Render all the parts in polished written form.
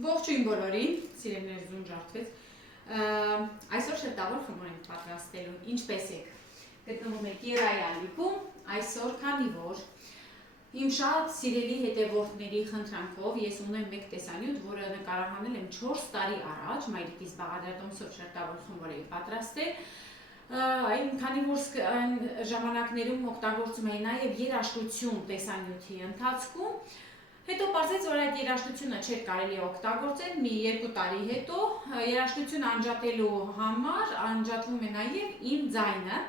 Ողջույն բոլորին, սիրելիներ զուն ջարդվեց, այսօր շերտավոր խմոր ենք պատրաստելու, ինչպես եք, գտնվում եք Երայի ալիքում, այսօր քանի որ իմ շատ սիրելի հետևորդների խնդրանքով ես ունեմ մեկ տեսանյութ, որը նկարահանել եմ 4 տարի առաջ, մայրիկիս բաղադրատոմսով շերտավոր խմոր էի պատրաստել, քանի որ այն ժամանակներում օգտագործում էի նաև երաժշտություն տեսանյութի ընթացքում, հետո պարզեց, որ այդ երաժշտությունը չէր կարելի օգտագործել, մի 2 տարի հետո երաժշտություն անջատելու համար անջատվում է նաև իմ ձայնը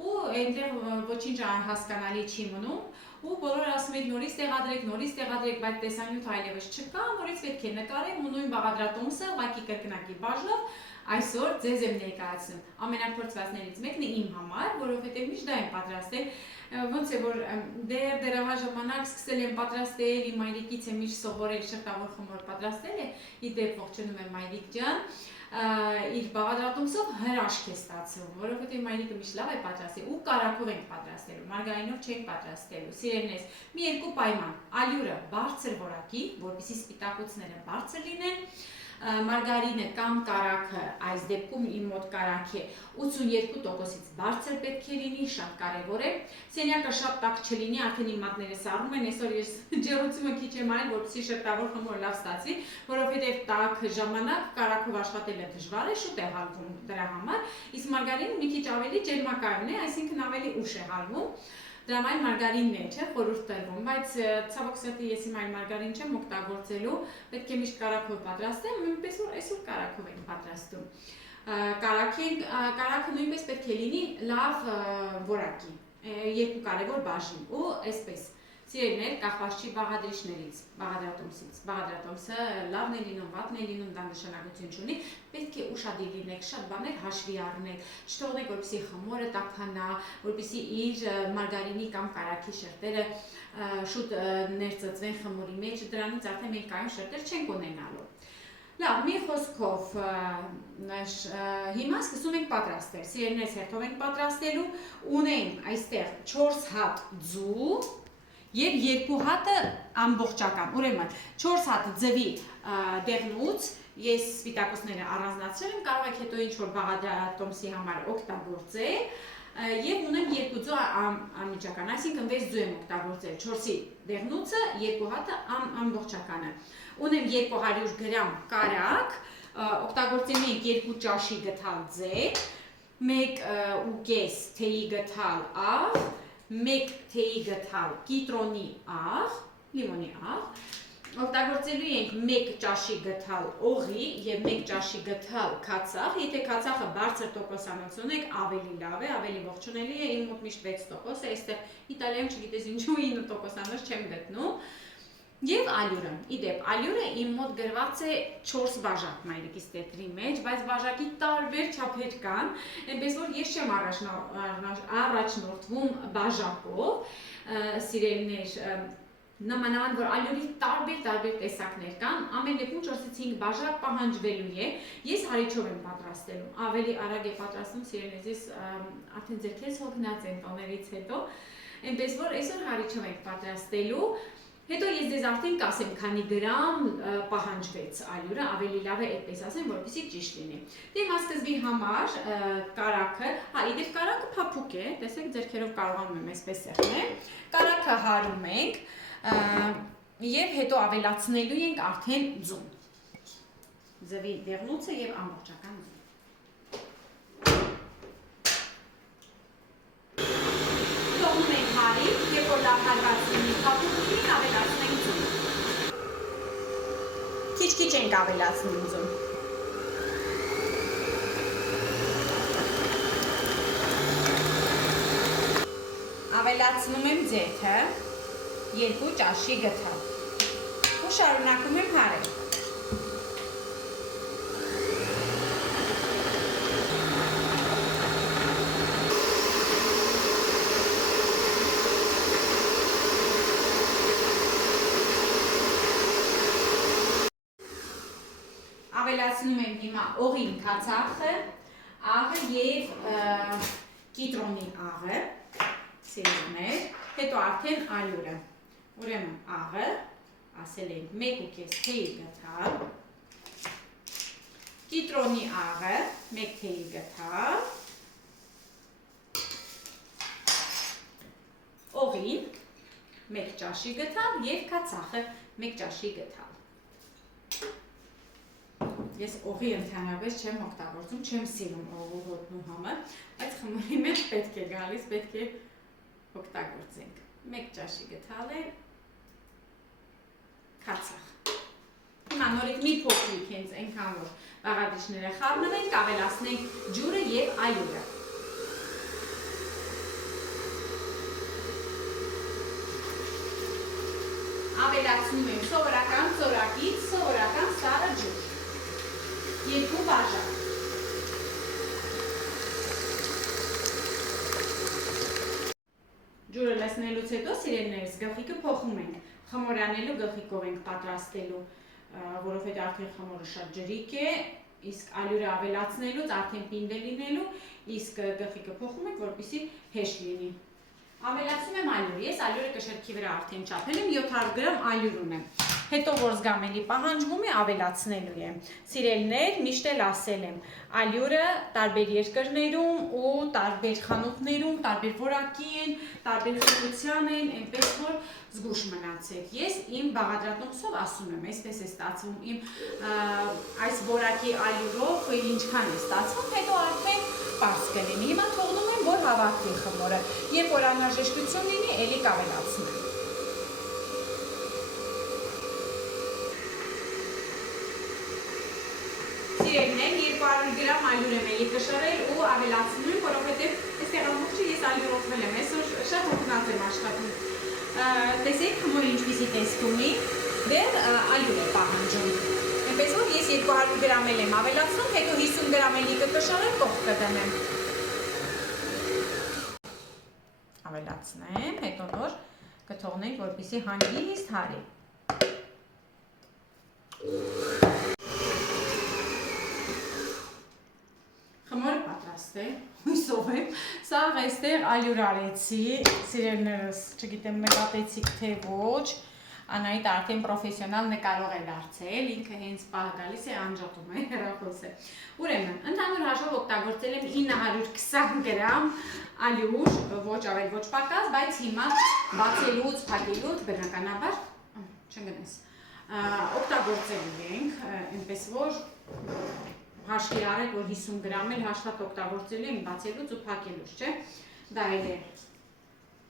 ու այնտեղ ոչինչ հասկանալի չի մնում ու բոլորը ասում եք նորից տեղադրեք, բայց տեսանյութ այլևս չկա, նորից պետք է նկարեմ ու նույն բաղադրատոմսը ուղղակի կրկնակի բաժնով այսօր ձեզ եմ ներկայացնում։ Ամենափորձվածներից մեկն է իմ համար, որովհետև միշտ դա եմ պատրաստել, ոնց է որ դեռ ժամանակ սկսել եմ պատրաստել, իմ մայրիկից եմ միշտ սովորել շերտավոր խմոր պատրաստել է, ի դեպ ողջունում եմ մայրիկ ջան, իր բաղադրատոմսով հրաշք է ստացվում, որովհետև մայրիկը միշտ լավ է պատրաստել ու կարագով ենք պատրաստելու, մարգարինով չենք պատրաստելու։ Սիրելիներս, մի երկու պայման, ալյուրը բարձր որակի, որպեսզի սպիտակուցները բարձր լինեն, մարգարինը կամ կարագը, այս դեպքում իմ մոտ կարագ է 82%-ից բարձր պետք է լինի, շատ կարևոր է։ Սենյակը շատ տաք չլինի, արդեն իմ մատները սառնում են, այսօր ես ջեռուցումը քիչ եմ արել, որպեսզի շերտավոր խմոր լավ ստացվի, որովհետև տաք ժամանակ կարագով աշխատելը դժվար է, շուտ է հալվում դրա համար, իսկ մարգարինը մի քիչ ավելի ջերմակայուն է, այսինքն ավելի ուշ է հալվում։ Դրա այն մարգարինն է, չէ, խորհուրդ տրվում, բայց ցավոք սրտի ես իմ այն մարգարին չեմ օգտագործելու, պետք է միշտ կարագով պատրաստեմ, նույնպես որ այսօր կարագով ենք պատրաստում։ Կարագը նույնպես պետք է լինի լավ որակի, երկու կարևոր բաժին ու այսպես։ Սիրելիներ, կախված չի բաղադրիչներից, բաղադրատոմսից, բաղադրատոմսը լավն է լինում, վատն է լինում, դա նշանակություն չունի, պետք է ուշադիր լինեք, շատ բաներ հաշվի առնեք, չթողնեք, որպեսզի խմորը տաքանա, որպեսզի իր մարգարինի կամ կարագի շերտերը շուտ ներծծվեն խմորի մեջ, դրանից արդեն մենք կայուն շերտեր չենք ունենալու։ Լավ, մի խոսքով հիմա սկսում ենք պատրաստել, սիրելիներս հերթով ենք պատրաստելու, ունենք այստեղ 4 հատ ձու և 2 հատը ամբողջական, ուրեմն 4 հատը ձվի դեղնուց, ես սպիտակուցները առանձնացրել եմ, կարող եք հետո ինչ-որ բաղադրատոմսի համար օգտագործել և ունեմ 2 ձու անմիջական, այսինքն 6 ձու եմ օգտագործել, 4-ի դեղնուցը, 2 հատը ամբողջականը, ունեմ 200 գրամ կարագ, օգտագործելու ենք 2 ճաշի գթալ ձետ, 1.5 թեյի գթալ աղ, 1 թեյի գթալ կիտրոնի աղ, լիմոնի աղ, օգտագործելու ենք 1 ճաշի գթալ օղի և 1 ճաշի գթալ քացախ, եթե քացախը բարձր տոկոսանոց ունեք, ավելի լավ է, ավելի ողջունելի է, իմ մոտ միշտ 6% է, այստեղ Իտալիայում չգիտես ինչու 9%-անոց չեմ գտնում, և ալյուրը, իդեպ ալյուրը իմ մոտ գրված է 4 բաժակ մայրիկիս տետրի մեջ, բայց բաժակի տարբեր չափեր կան, այնպես որ ես չեմ առաջնորդվում բաժակով, սիրելիներ, նմանավանդ որ ալյուրի տարբեր տեսակներ կան, ամեն դեպքում 4-ից 5 բաժակ պահանջվելու է, ես հարիչով եմ պատրաստելու, ավելի արագ է պատրաստում, սիրելիներ, ես արդեն ձեռքերս հոգնած եմ տոներից հետո, այնպես որ այսօր հարիչով ենք պատրաստելու, հետո ես ձեզ արդեն կասեմ, քանի գրամ պահանջվեց ալյուրը, ավելի լավ է այդպես ասեմ, որպեսզի ճիշտ լինի։ Դե մասկզբի համար կարագը, իդեպ կարագը փափուկ է, տեսեք ձեռքերով կարողանում եմ այսպես սեղմել, կարագը հարում ենք և հետո ավելացնելու ենք արդեն ձուն, ձվի դեղնուցը և ամբողջական ձուն։ Թողնում ենք հարի, երբ որ լավ հարված լինի փափուկ ավելացնենք ձուն։ Քիչ-քիչ ենք ավելացնում ձուն։ Ավելացնում եմ ձեթը 2 ճաշի գթալ ու շարունակում եմ հարել։ Ավելացնում եմ հիմա օղին քացախը, աղը և կիտրոնի աղը, սիրելիներ, հետո արդեն ալյուրը, ուրեմն աղը, ասել ենք 1.5 թեյի գթալ, կիտրոնի աղը 1 թեյի գթալ, օղին 1 ճաշի գթալ և քացախը 1 ճաշի գթալ։ Ես օղի ընդհանրապես չեմ օգտագործում, չեմ սիրում օղու հոտնու համը, բայց խմորի մեջ պետք է գալիս, պետք է օգտագործենք։ 1 ճաշի գթալ է քացախ։ Հիմա նորից մի փոքրիկ հենց այնքան որ բաղադրիչները խառնվենք, ավելացնենք ջուրը և ալյուրը։ Ավելացնում եմ սովորական ծորակից սովորական սառը ջուր։ 2 բաժան։ Ջուրը լցնելուց հետո սիրելիներս գլխիկը փոխում ենք, խմորանելու գլխիկով ենք պատրաստելու, որովհետև արդեն խմորը շատ ջրիկ է, իսկ ալյուրը ավելացնելուց արդեն պինդ է լինելու, իսկ գլխիկը փոխում ենք, որպեսզի հեշտ լինի։ Ավելացնում եմ ալյուրը, ես ալյուրը կշերքի վրա արդեն չափել եմ, 700 գրամ ալյուր ունեմ։ Հետո որ զգամելի պահանջվում է, ավելացնելու եմ։ Սիրելիներ, միշտ էլ ասել եմ, ալյուրը տարբեր երկրներում ու տարբեր խանութներում, տարբեր որակի են, տարբեր խտության են, այնպես որ զգուշ մնացեք։ Ես իմ բաղադրատոմսով ասում եմ, այսպես է ստացվում, իմ այս որակի ալյուրով ինչքան է ստացվում, հետո արդեն պարզ կլինի։ Հիմա թողնում եմ, որ հավաքվի խմորը, երբ որ անհրաժեշտություն լինի, էլի կավելացնեմ։ Սիրելիներ, 200 գրամ ալյուր եմ էլի կշռել ու ավելացնում եմ, որովհետև այստեղ ամբողջը ես ալյուրոթվել եմ, այսօր շատ հոգնած եմ աշխատում։ Տեսեք խմորը ինչպիսի տեսք ունի, դեռ ալյուր է պահանջում։ Այնպես որ ես 200 գրամ էլ եմ ավելացնում, հետո 50 գրամ էլի կշռել, կողք կդնեմ։ Ավելացնեմ, հետո նոր կթողնենք, որպեսզի հանգիստ հարի։ Խմորը պատրաստ է, հույսով եմ, սաղ այստեղ ալյուր արեցի, սիրելիներս, չգիտեմ նկատեցիք թե ոչ, Անահիտ արդեն պրոֆեսիոնալ նկարող է դարձել, ինքը հենց պահ գալիս է անջատում է, հեռախոս է։ Ուրեմն, ընդհանուր հաշվով օգտագործել եմ 920 գրամ ալյուր, ոչ ավել, ոչ պակաս, բայց հիմա բացելուց, փակելուց, բնականաբար, չգնես, օգտագործելու ենք, այնպես որ հաշվի արեք, որ 50 գրամ էլ հաշվատ օգտագործելու ենք բացելուց ու փակելուց, չէ, դա էլ է,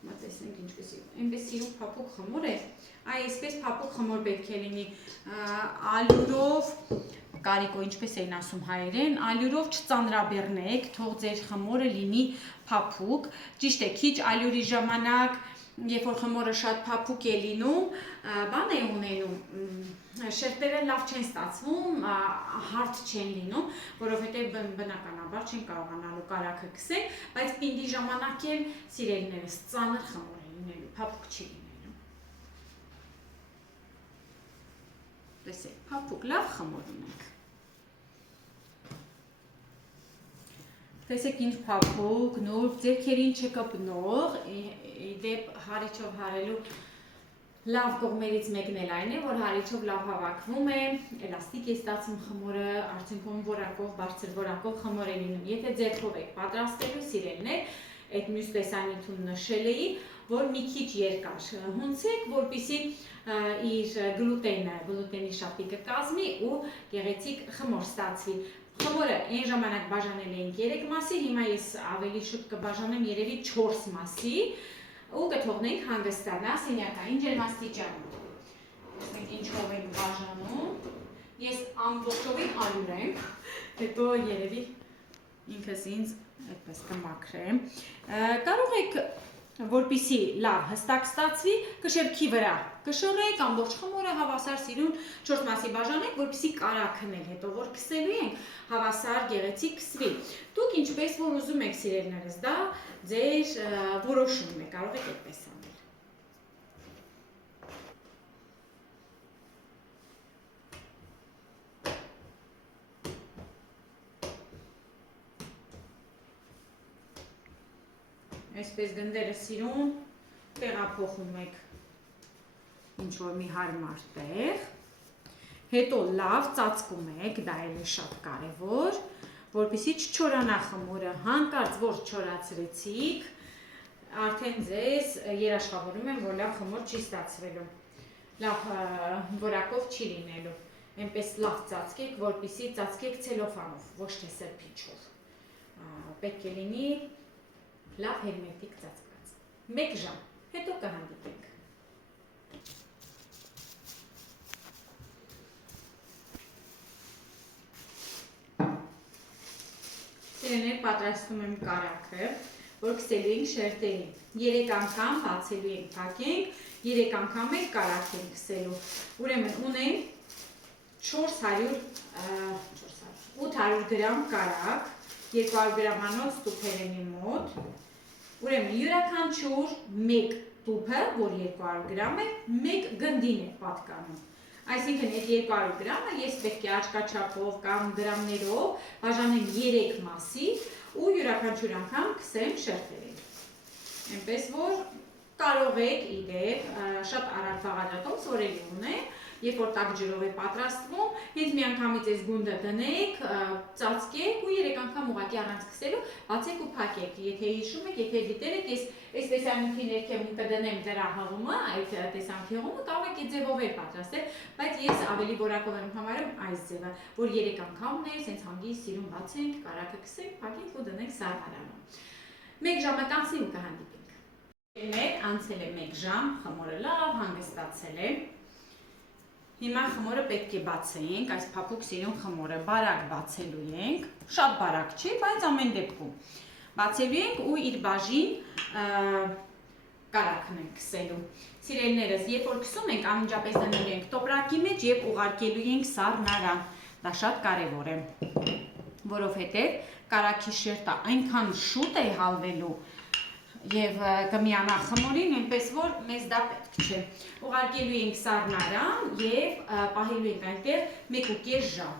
մտեսնենք ինչպես այնպես սիրում փափուկ խմոր է, այսպես փափուկ խմոր պետք է լինի ալյուրով, կարիկո ինչպես էին ասում հայերեն, ալյուրով չծանրաբեռնեք, թող ձեր խմորը լինի փափուկ, ճիշտ է, քիչ ալյուրի ժամանակ, երբ որ խմորը շատ փափուկ է լինում, բան է ունենում, շերտերը լավ չեն ստացվում, հարթ չեն լինում, որովհետև բնականաբար չեն կարողանալու կարագը քսել, բայց պինդի ժամանակ էլ սիրելիներս ծանր խմոր է լինելու, փափուկ չի լինելու։ Տեսեք, փափուկ լավ խմոր ունենք։ Տեսեք ինչ փափուկ, նուրբ, ձեռքերին չկպնող, դեպ հարիչով հարելու լավ կողմերից մեկն էլ այն է, որ հարիչով լավ հավաքվում է, էլաստիկ է ստացվում խմորը, արդյունքում որակով, բարձր որակով խմոր է լինում։ Եթե ձեռքով եք պատրաստելու սիրելիներ, այդ մյուս տեսանյութում նշել էի, որ մի քիչ երկար հունցեք, որպեսզի իր գլուտենի շապիկը կազմի ու գեղեցիկ խմոր ստացվի։ Խմորը այն ժամանակ բաժանել էինք 3 մասի, հիմա ես ավելի շուտ կբաժանեմ երևի 4 մասի ու կթողնենք հանգստանա սենյակային ջերմաստիճանում։ Տեսնենք ինչով ենք բաժանում։ Ես ամբողջովին ալյուր եմ, հետո երևի ինքս ինձ այդպես կմաքրեմ։ Կարող եք, որպեսզի լավ հստակ ստացվի, կշերքի վրա կշռեք, ամբողջ խմորը հավասար սիրուն 4 մասի բաժանեք, որպեսզի կարագն էլ հետո որ քսելու ենք, հավասար գեղեցիկ քսվի։ Դուք ինչպես որ ուզում եք սիրելիներս, դա ձեր որոշումն է, կարող եք այդպես անել։ Այսպես գնդերը սիրուն, տեղափոխում եք ինչ-որ մի հարմար տեղ, հետո լավ ծածկում եք, դա էլ է շատ կարևոր, որպեսզի չչորանա խմորը, հանկարծ որ չորացրեցիք, արդեն ձեզ երաշխավորում եմ, որ լավ խմոր չի ստացվելու, լավ որակով չի լինելու, այնպես լավ ծածկեք, որպեսզի ծածկեք ցելոֆանով, ոչ թե սրբիչով, պետք է լինի լավ հերմետիկ ծածկված, 1 ժամ, հետո կհանդիպենք։ Սիրելիներ, պատրաստում եմ կարագը, որ քսելու ենք շերտերին, 3 անգամ բացելու ենք, փակենք, 3 անգամ ենք կարագ ենք քսելու, ուրեմն ունենք 800 գրամ կարագ, 200 գրամանոց տուփերենի մոտ, ուրեմն յուրաքանչյուր 1 տուփը, որ 200 գրամ է, 1 գնդին է պատկանում, այսինքն այդ 200 գրամը ես պետք է աչքաչափով կամ գրամներով բաժանեմ 3 մասի ու յուրաքանչյուր անգամ քսեմ շերտերին, այնպես որ կարող եք իդեպ շատ արագ բաղադրատոմ սորելի ունեք, երբ որ տաք ջրով է պատրաստվում, հենց միանգամից այս գունդը դնեք, ծածկեք ու 3 անգամ ուղղակի առանց քսելու բացեք ու փակեք, եթե հիշում եք, եթե դիտել եք, ես այս տեսանյութի ներքևում կդնեմ դրա հղումը, այդ տեսանյութի հղումը կարող եք այդ ձևով էլ պատրաստել, բայց ես ավելի որակով եմ համարում այս ձևը, որ 3 անգամն է, սենց հանգիստ սիրուն բացենք, կարագը քսենք, փակենք ու դնենք սառնարանում։ 1 ժամը կանցնի ու կհանդիպենք։ Անցել է 1 ժամ, խմորը լավ հանգստացել է։ Հիմա խմորը պետք է բացենք, այս փափուկ սիրուն խմորը բարակ բացելու ենք, շատ բարակ չի, բայց ամեն դեպքում բացելու ենք ու իր բաժին կարագն ենք քսելու։ Սիրելիներս, երբ որ քսում ենք, անմիջապես դնելու ենք տոպրակի մեջ եւ ուղարկելու ենք սառնարան, դա շատ կարևոր է, որովհետեւ կարագի շերտը այնքան շուտ է հալվելու եւ կմիանա խմորին, այնպես որ մեզ դա պետք չէ։ Ուղարկելու ենք սառնարան եւ պահելու ենք այնտեղ 1.5 ժամ,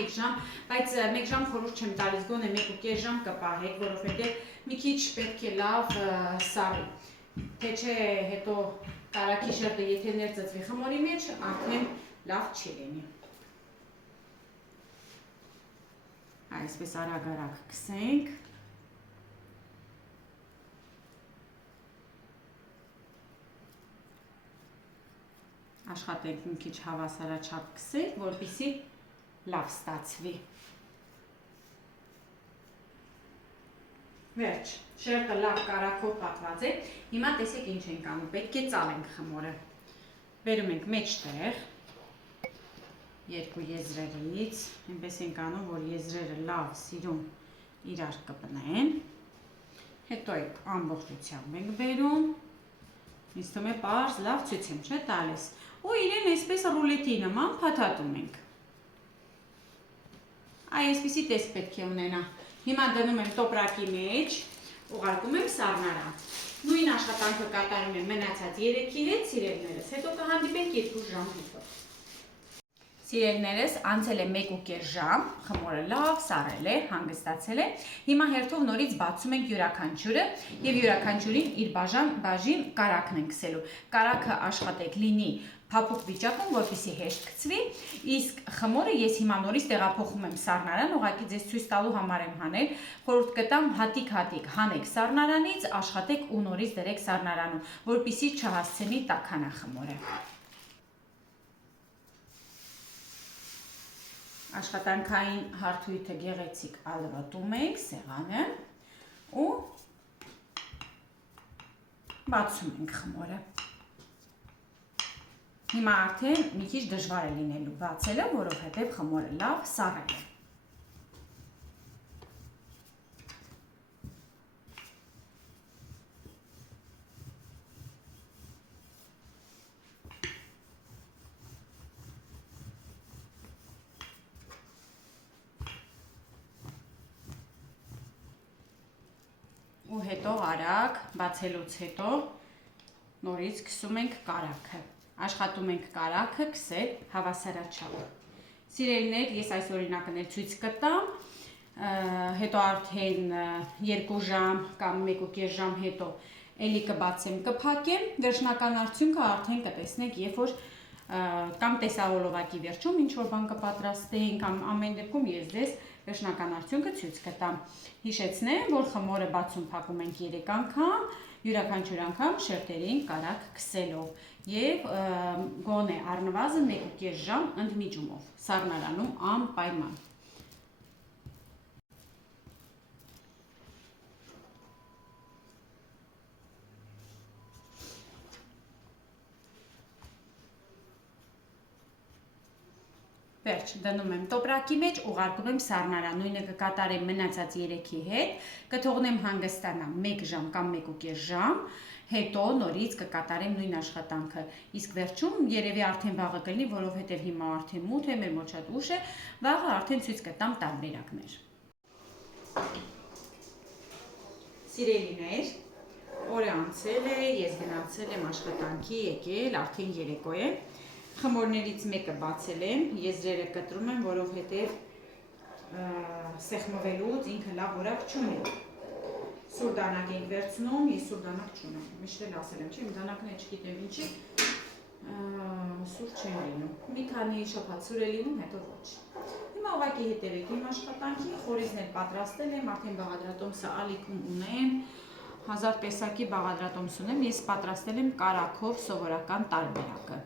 1 ժամ, բայց 1 ժամ խորհուրդ չեմ տալիս, գոնե 1.5 ժամ կպահեք, որովհետեւ մի քիչ պետք է լավ սառի, թե չէ հետո կարագի շերտը եթե ներծծվի խմորի մեջ, արդեն լավ չի լինի։ Այսպես արագ քսենք։ Աշխատենք մի քիչ հավասարաչափ քսենք, որպեսզի լավ ստացվի։ Վերջ, շերտը լավ կարագով պատված է, հիմա տեսեք ինչ ենք անում, պետք է ծալենք խմորը։ Բերում ենք մեջտեղ, 2 եզրերից, այնպես ենք անում, որ եզրերը լավ սիրուն իրար կպնեն, հետո ամբողջությամբ ենք բերում, ինձ թվում է պարզ լավ ցույց եմ չէ տալիս, ու իրեն այսպես ռուլետի նման փաթաթում ենք։ Այսպիսի տեսք պետք է ունենա։ Հիմա դնում եմ տոպրակի մեջ, ուղարկում եմ սառնարան։ Նույն աշխատանքը կատարում եմ մնացած 3-ի հետ, սիրելիներս, հետո կհանդիպենք 2 ժամ հետո։ Սիրելիներս, անցել է 1.5 ժամ, խմորը լավ սառել է, հանգստացել է։ Հիմա հերթով նորից բացում ենք յուրաքանչյուրը եւ յուրաքանչյուրին իր բաժին կարագն ենք քսելու։ Կարագը աշխատեք լինի փափուկ վիճակում, որպեսզի հեշտ գցվի, իսկ խմորը ես հիմա նորից տեղափոխում եմ սառնարան, ուղղակի ձեզ ցույց տալու համար եմ հանել, խորհուրդ կտամ հատիկ հանեք սառնարանից, աշխատեք ու նորից դրեք սառնարանում, որպեսզի չհասցնի տաքանա խմորը։ Աշխատանքային հարթույթը գեղեցիկ ալվատում ենք սեղանը ու բացում ենք խմորը։ Հիմա արդեն մի քիչ դժվար է լինելու բացելը, որովհետև խմորը լավ սառել է։ Ու հետո արագ բացելուց հետո նորից քսում ենք կարագը։ Աշխատում ենք կարագը քսել հավասարաչափ։ Սիրելիներ, ես այս օրինակներ ցույց կտամ, հետո արդեն 2 ժամ կամ 1.5 ժամ հետո էլի կբացեմ, կփակեմ, վերջնական արդյունքը արդեն կտեսնեք, երբ որ կամ տեսահոլովակի վերջում ինչ որ բան կպատրաստեին, կամ ամեն դեպքում ես ձեզ վերջնական արդյունքը ցույց կտամ։ Հիշեցնեմ, որ խմորը բացում փակում ենք 3 անգամ, յուրաքանչյուր անգամ շերտերին կարագ քսելով եւ գոնե առնվազն 1.5 ժամ ընդմիջումով, սառնարանում անպայման։ Վերջ, դնում եմ տոպրակի մեջ, ուղարկում եմ սառնարան, նույնը կկատարեմ մնացած 3-ի հետ, կթողնեմ հանգստանա 1 ժամ կամ 1.5 ժամ, հետո նորից կկատարեմ նույն աշխատանքը, իսկ վերջում երևի արդեն վաղը կլինի, որովհետև հիմա արդեն մութ է, մեր մոտ շատ ուշ է, վաղը արդեն ցույց կտամ տարբերակներ։ Սիրելիներ, օրը անցել է, ես գնացել եմ աշխատանքի, եկել, արդեն երեկո է։ Խմորներից մեկը բացել եմ, եզրերը կտրում եմ, որովհետև սեղմվելուց ինքը լավ որակ չունի։ Սուր դանակ ենք վերցնում, ես սուր դանակ չունեմ, միշտ էլ ասել եմ, չէ, իմ դանակն է չգիտեմ ինչի, սուր չեն լինում։ Մի քանի շաբաթ սուր է լինում, հետո ոչ։ Հիմա ուղղակի հետևեք իմ աշխատանքի, խորիզն էլ պատրաստել եմ, արդեն բաղադրատոմսը ալիքում ունեմ, 1000 տեսակի բաղադրատոմս ունեմ, ես պատրաստել եմ կարագով սովորական տարբերակը։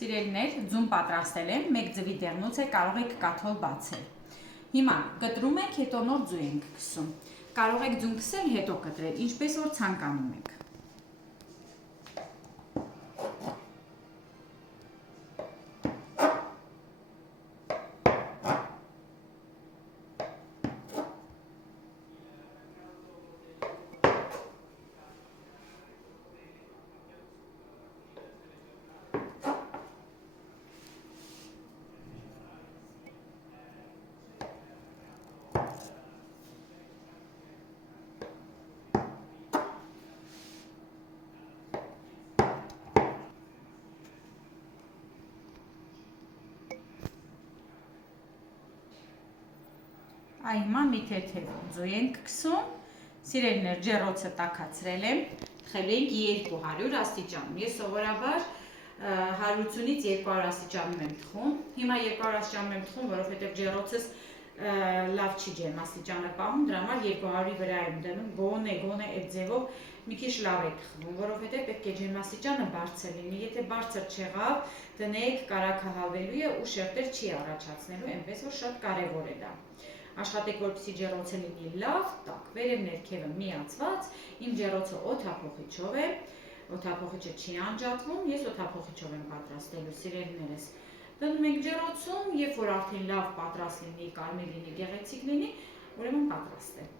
Սիրելիներ, ձուն պատրաստել եմ, 1 ձվի դեղնուց է, կարող եք կաթով բացել։ Հիմա կտրում եք, հետո նոր ձու ենք քսում։ Կարող եք ձուն քսել, հետո կտրել, ինչպես որ ցանկանում եք։ Այ հիմա մի թեթև ձու ենք քսում, սիրելիներ, ջեռոցը տաքացրել եմ, թխել ենք 200 աստիճանում, ես սովորաբար 180-ից 200 աստիճանում եմ թխում, հիմա 200 աստիճանում եմ թխում, որովհետև ջեռոցս լավ չի ջերմաստիճանը պահում, դրա համար 200-ի վրա եմ դնում, գոնե այդ ձևով մի քիչ լավ է թխվում, որովհետև պետք է ջերմաստիճանը բարձր լինի, եթե բարձր չեղավ, դնեք կարագը հավելու է ու շերտեր չի առաջացնելու, այնպես որ շատ կարևոր է դա։ Աշխատեք, որպեսզի ջեռոցը լինի լավ, տաք, վերև ներքևը միացված, իմ ջեռոցը օդափոխիչով է, օդափոխիչը չի անջատվում, ես օդափոխիչով եմ պատրաստելու, սիրելիներս։ Դնում ենք ջեռոցում, երբ որ արդեն լավ պատրաստ լինի, կարմիր լինի, գեղեցիկ լինի, ուրեմն պատրաստ է։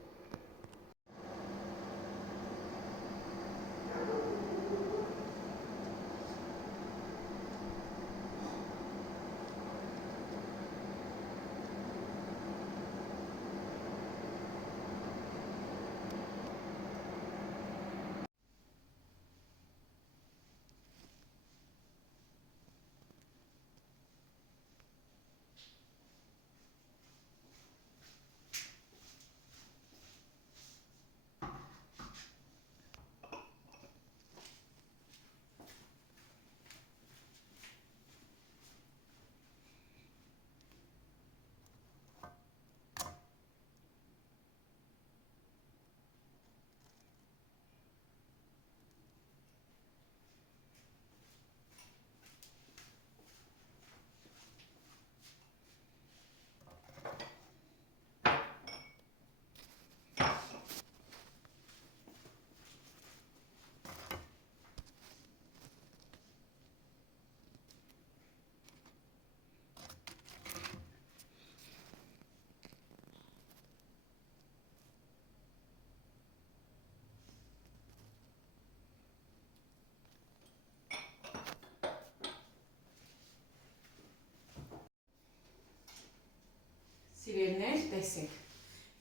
Սիրելիներ, տեսեք,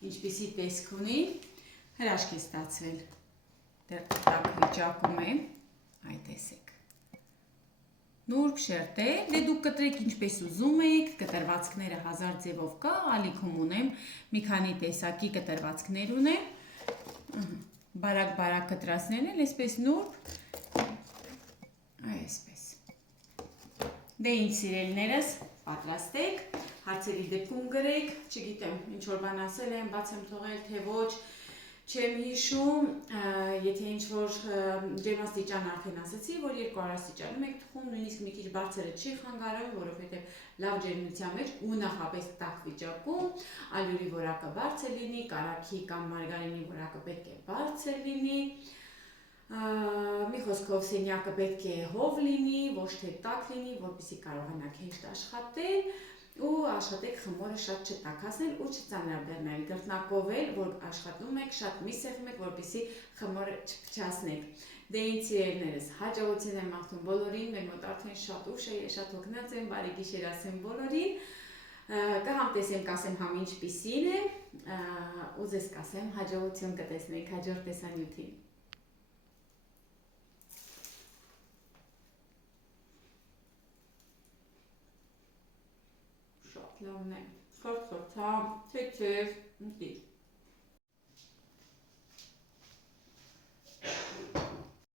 ինչպիսի տեսք ունի, հրաշք է ստացվել, դեռ տակ վիճակում է, այ տեսեք, նուրբ շերտ է, դե դուք կտրեք ինչպես ուզում եք, կտրվածքները հազար ձևով կա, ալիքում ունեմ, մի քանի տեսակի կտրվածքներ ունեմ, բարակ կտրածներն էլ, այսպես նուրբ, այսպես, դե ինչ սիրելիներս, պատրաստեք, հարցերի դեպքում գրեք, չգիտեմ, ինչ-որ բան ասել եմ, բաց եմ թողել, թե ոչ, չեմ հիշում, եթե ինչ-որ ջերմաստիճան արդեն ասացի, որ 200 աստիճանում եք թխում, նույնիսկ մի քիչ բարձրը չի խանգարում, որովհետև լավ ջերմության մեջ ու նախապես տաք վիճակում, ալյուրի որակը բարձր լինի, կարագի կամ մարգարինի որակը պետք է բարձր լինի, մի խոսքով սենյակը պետք է հով լինի, ոչ թե տաք լինի, որպեսզի կարողանաք հեշտ աշխատել ու աշխատեք խմորը շատ չտաքացնել ու չծանրաբեռնել, գլխնակով էլ, որ աշխատում եք, շատ մի սեղմեք, որպեսզի խմորը չփչացնեք։ Դե ինձ սիրելիներս, հաջողություն եմ մաղթում բոլորին, մեր մոտ արդեն շատ ուշ է, շատ հոգնած եմ, բարի գիշեր ասեմ բոլորին, կհամտեսեմ, կասեմ համ ինչպիսին է, ու ձեզ կասեմ հաջողություն կտեսնեք հաջորդ տեսանյութին։ Լավն է, խորթ-խորթա, թեթև, ընկիր։